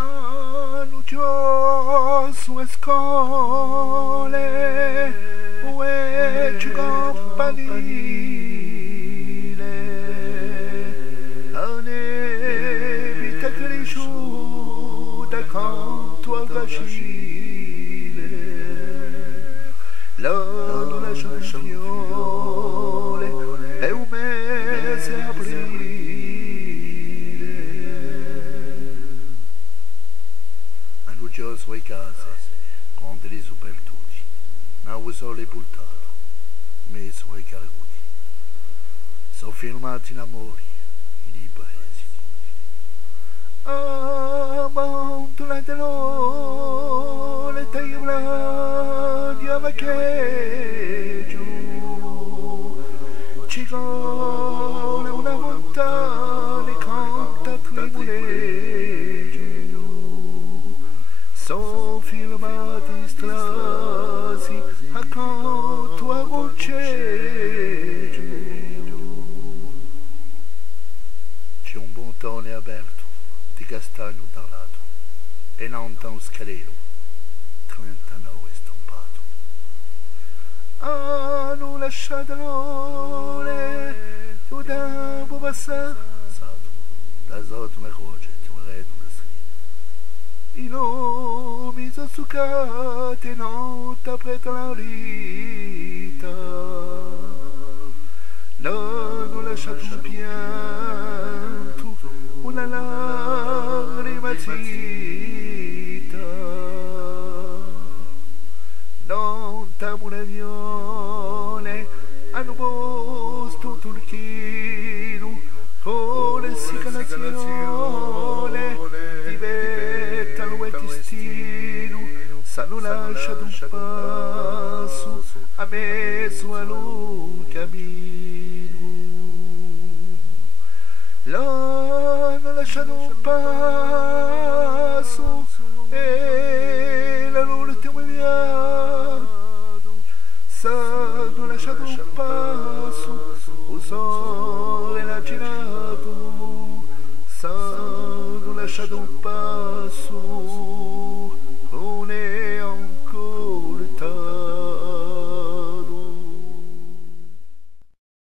Hanno sue scole, e ci campanile, a ne vita cresciuta canto al gacile, l'anno lascia il fiore, è un mese aprile. Le sue case, conte di supertuti, non sono le pultato, ma i suoi carguti. Sono firmati in amori, i paesi. Abbandonate le terre di avvacheggio, ci vuole una montagna canta trimuleggio. Sono filmati strasi accanto a Conceggio. C'è un bontone aperto di castagno tarlato e non un scalero, 39 stampato. Hanno lasciato l'ore, io devo passare, da sotto una croce, ti vorrei una scritta. I nomi sono succati, non t'appreta la vita. Non lasciato un pianto, una lacrima zita. Non t'amo un avione, hanno posto turchino, con le siglazione. S'hanno lasciato un passo a mezzo a un cammino, l'hanno lasciato un passo e l'ultimo viaggio, s'hanno lasciato un passo, il sole l'ha girato, s'hanno lasciato un passo.